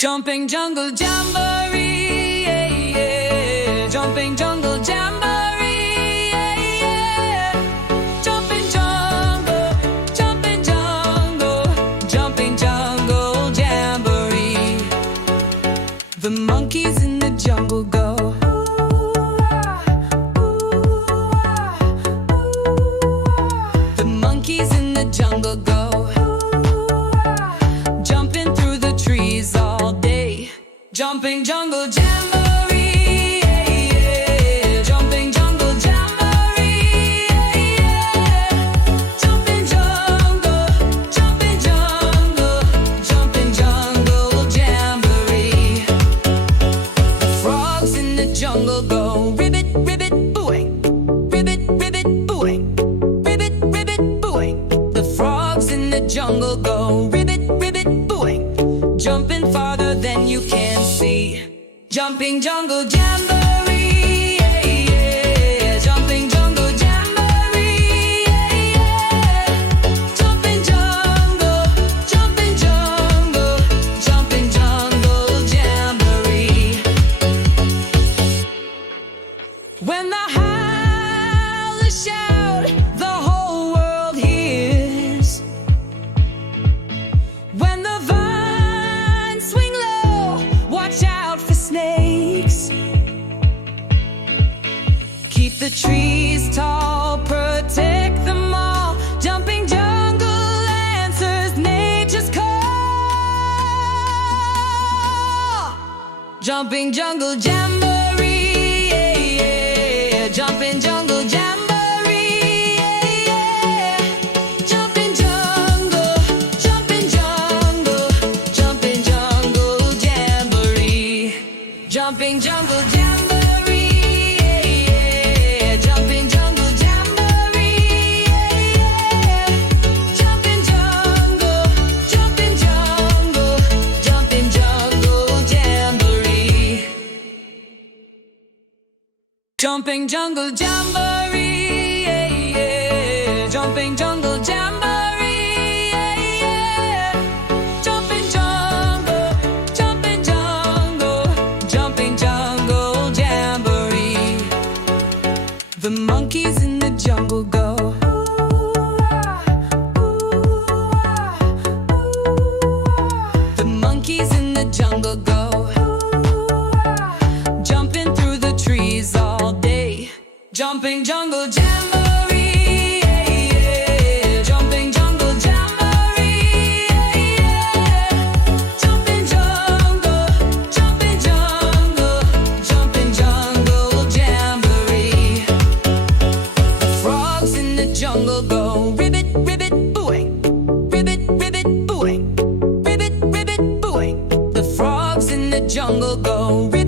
Jumping jungle jamboree, yeah, yeah. Jumping jungle jamboree, yeah, yeah. Jumping jungle, jumping jungle, jumping jungle jamboree. The monkeys in the jungle go. The monkeys in the jungle go. Jumping through the trees all day. Jumping jungle jamboree, yeah, yeah. Jumping jungle jamboree, yeah, yeah. Jumping jungle, jumping jungle, jumping jungle jamboree. The frogs in the jungle go ribbit, ribbit, booing, ribbit, ribbit, booing, ribbit, ribbit, booing. The frogs in the jungle go ribbit, ribbit, booing, jumping farther than you can see. Jumping jungle jamboree, yeah, yeah. Jumping jungle jamboree, yeah, yeah. Jumping jungle, jumping jungle, jumping jungle jamboree. When the howlers shout, the whole world hears. When the vines swing low, watch out for snakes. Keep the trees tall, protect them all. Jumping jungle answers nature's call. Jumping jungle jamboree, yeah, yeah. Jumping jungle jamboree, yeah, yeah. Jumping jungle, jumping jungle, jumping jungle jamboree. Jumping jungle jamboree, yeah, yeah. Jumping jungle jamboree, yeah, yeah. Jumping jungle, jumping jungle, jumping jungle jamboree. Jumping jungle jamboree, yeah, yeah. Jumping jungle jamboree, yeah, yeah. Jumping jungle, jumping jungle, jumping jungle jamboree. The monkeys in the jungle go. The monkeys in the jungle go. Jumping through the trees all day. Jumping jungle jamboree, yeah, yeah. Jumping jungle jamboree, yeah, yeah. Jumping jungle, jumping jungle, jumping jungle jamboree. The frogs in the jungle go ribbit, ribbit, booing, ribbit, ribbit, booing, ribbit, ribbit, booing. The frogs in the jungle go ribbit,